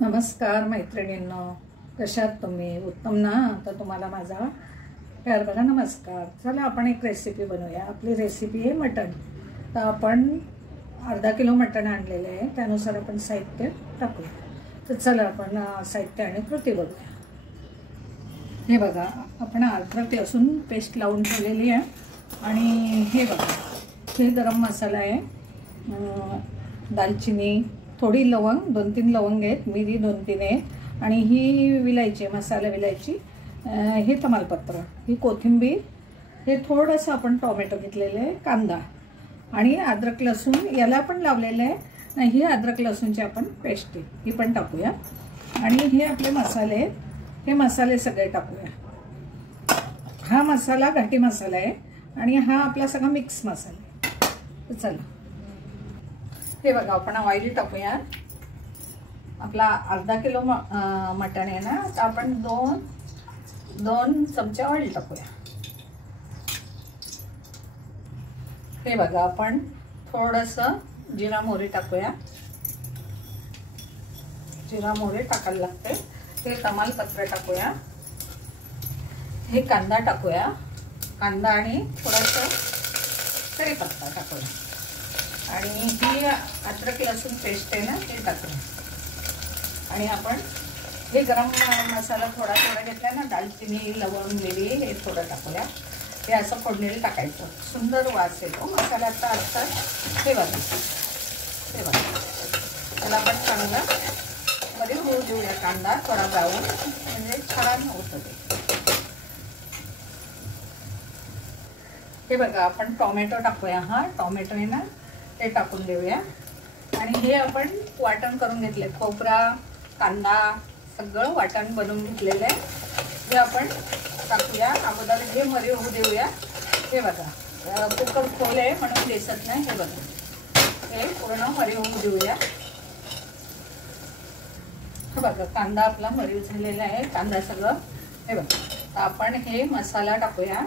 नमस्कार मैत्रिणींनो, कशात तुम्ही? उत्तम ना? तर तुम्हाला माझा प्यार भरा नमस्कार. चला आपण एक रेसिपी बनवूया. आपली रेसिपी आहे मटण. तर आपण अर्धा किलो मटण आणलेलं आहे, त्यानुसार आपण साहित्य टाकूया. तर चला आपण साहित्य आणि कृती बघूया. हे बघा, आपण अद्रक लसूण पेस्ट लावून ठेवलेली आहे. आणि हे बघा, हे गरम मसाला आहे, दालचिनी, थोडी लवंग, 2-3 लवंग आहेत, मिरी 2-3 आहे, आणि ही विलायची, मसाला विलायची, हे तमालपत्र, ही कोथिंबीर, हे थोडंसं आपण टोमॅटो घेतलेलं आहे, कांदा आणि अद्रक लसूण याला पण लावलेलं आहे. ही अद्रक लसूणची आपण पेस्ट आहे, ही पण टाकूया. आणि हे आपले मसाले आहेत, हे मसाले सगळे टाकूया. हा मसाला घाटी मसाला आहे आणि हा आपला सगळा मिक्स मसाला आहे. चला हे बघा, आपण ऑइल टाकूया. आपला अर्धा किलो मटण आहे ना, तर आपण दोन चमचे ऑइल टाकूया. हे बघा, आपण थोडंसं जिरा मोहरी टाकूया. जिरा मोहरी टाकायला लागते. हे तमालपत्र टाकूया. हे कांदा टाकूया. कांदा आणि थोडंसं कढीपत्ता टाकूया. आणि ही अद्रक लसूण पेस्ट आहे ना, ते टाकूया. आणि आपण हे गरम मसाला थोडा घेतला ना, दालचिनी, लवंग, मिरी, हे थोडं टाकूया. हे असं फोडणीला टाकायचं, सुंदर वास येतो मसाल्याचा. असतात हे बघा, हे बघा, त्याला आपण चांगलं मध्ये होऊ देऊया. कांदा थोडा ब्राऊन, म्हणजे छान होतं ते. हे बघा, आपण टोमॅटो टाकूया. हा टोमॅटो आहे ना, ते टाकून देऊया. आणि हे आपण वाटण करून घेतले, खोबरा, कांदा, सगळं वाटण बनवून घेतलेलं आहे, हे आपण टाकूया. अगोदर हे मध्ये होऊ देऊया. हे बघा, कुकर खोल आहे म्हणून दिसत नाही. हे बघा, हे पूर्ण मध्ये होऊ देऊया. हे बघा, कांदा आपला मरीव झालेला आहे, कांदा सगळं. हे बघा, तर आपण हे मसाला टाकूया.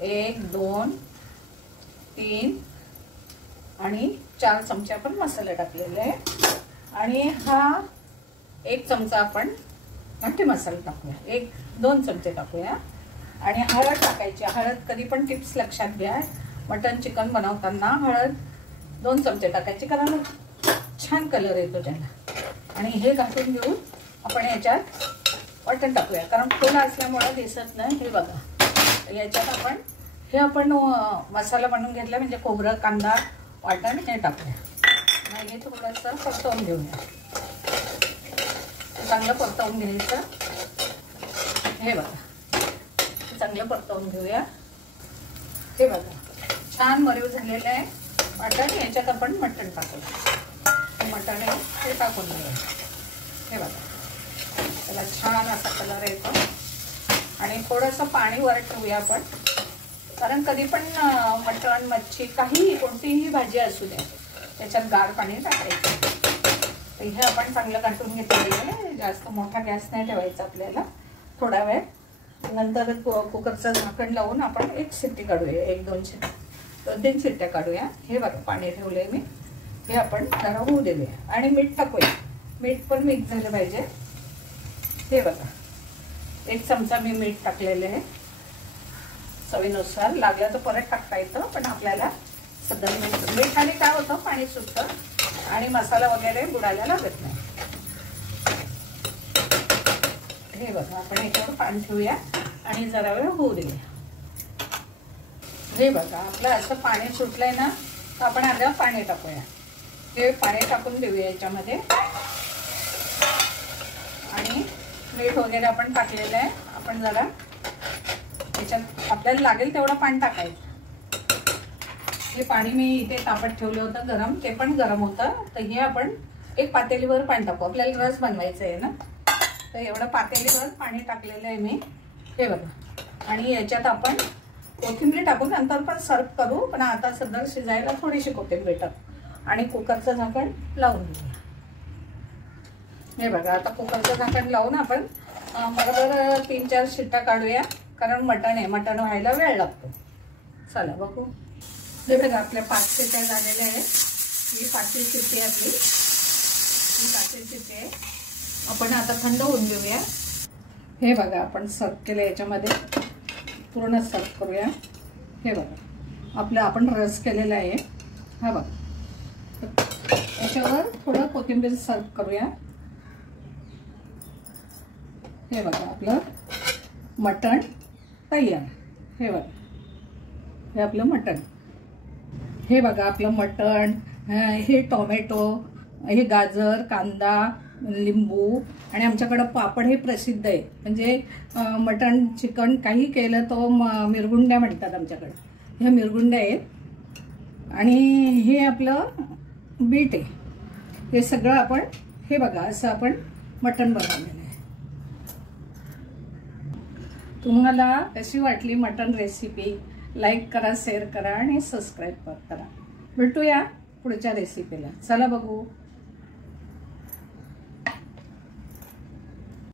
1, 2, 3 आणि 4 चमचे आपण मसाला टाकलेले आहे. आणि हा 1 चमचा आपण घाटी मसाला टाकूया. 1-2 चमचे टाकूया. आणि हळद टाकायची. हळद कधी पण टिप्स लक्षात घ्या, मटन चिकन बनवताना हळद 2 चमचे टाकायची, कारण छान कलर येतो त्याला. आणि हे घालून घेऊन आपण याच्यात वाटण टाकूया, कारण फुल असल्यामुळे दिसत नाही. हे बघा, याच्यात आपण मसाला बनवून घेतला, म्हणजे खोबरं, कांदा, वाटण हे टाकूया. आणि हे थोडंसं परतवून घेऊया. चांगलं परतवून घ्यायचं. हे बघा, चांगलं परतवून घेऊया. हे बघा, छान मरीव झालेलं आहे वाटण. याच्यात आपण मटण टाकूया. मटण आहे ते टाकून घेऊया. हे बघा, त्याला छान असा कलर येतो. आणि थोडंसं पाणी वर ठेवूया आपण, कारण कधी पण मटण, मच्छी, काही कोणतीही भाजी असू द्या, त्याच्यात गार पाणी टाकायचं. तर हे आपण चांगलं काढून घेतलेलं आहे. जास्त मोठा गॅस नाही ठेवायचा आपल्याला. थोडा वेळ नंतर कुकरचं झाकण लावून आपण 1 शिट्टी काढूया, 1-2 शिट्टी, 2-3 शिट्ट्या काढूया. हे बघा, पाणी ठेवलंय मी. हे आपण जरा होऊ देऊया. आणि मीठ टाकूया. मीठ पण मिक्स झालं पाहिजे. हे बघा, 1 चमचा मी मीठ टाकलेलं आहे. चवीनुसार, लागलं तर परत टाकता येतं, पण आपल्याला सध्या मीठाने काय होतं, पाणी सुटतं आणि मसाला वगैरे बुडायला लागत नाही. हे बघा, आपण याच्यावर पाणी ठेवूया आणि जरा वेळ होऊ देऊया. हे बघा, आपलं असं पाणी सुटलंय ना, तर आपण आता पाणी टाकूया. हे पाणी टाकून देऊया याच्यामध्ये. आणि मीठ वगैरे आपण टाकलेलं आहे. आपण जरा याच्यात आपल्याला लागेल तेवढं पाणी टाकायचं. हे पाणी मी इथे तापत ठेवलं होतं गरम, ते पण गरम होतं. तर हे आपण 1 पातेलीवर पाणी टाकू. आपल्याला रस बनवायचं आहे ना, तर एवढं पातेलीवर पाणी टाकलेलं आहे मी. हे बघा, आणि याच्यात आपण कोथिंबीर टाकू, नंतर पण सर्व करू, पण आता सध्या शिजायला थोडीशी कोथिंबीर टाकू. आणि कुकरचं झाकण लावून घेऊया. हे बघा, आता कुकरचं झाकण लावून आपण बरोबर 3-4 शिट्ट्या काढूया, कारण मटण आहे, मटण व्हायला वेळ लागतो. चला बघू. हे बघा, आपल्या 5 शिट्ट्या झालेल्या आहेत. ही 5वी शिट्टी आपली, ही 5वी शिट्टी आहे. आपण आता थंड होऊन देऊया। हे बघा आपण सर्व केलं, याच्यामध्ये पूर्ण सर्व करूया। हे बघा आपलं आपण रस केलेला आहे, हा बघा। याच्यावर थोडं कोथिंबीर सर्व करूया। हे बघा आपलं मटण तयार। हे बघा हे आपलं मटण, हे बघा आपलं मटण, हे टोमॅटो, हे गाजर, कांदा, लिंबू आणि आमच्याकडे पापड हे प्रसिद्ध आहे। म्हणजे मटण चिकन काही केलं तो मिरगुंड्या म्हणतात आमच्याकडे, ह्या मिरगुंड्या आहेत। आणि हे आपलं बीट आहे। हे सगळं आपण हे बघा असं आपण मटण बनवलेलं आहे। तुम्हाला कशी वाटली मटण रेसिपी? लाईक करा, शेअर करा आणि सबस्क्राईब करा। भेटूया पुढच्या रेसिपीला, चला बघू।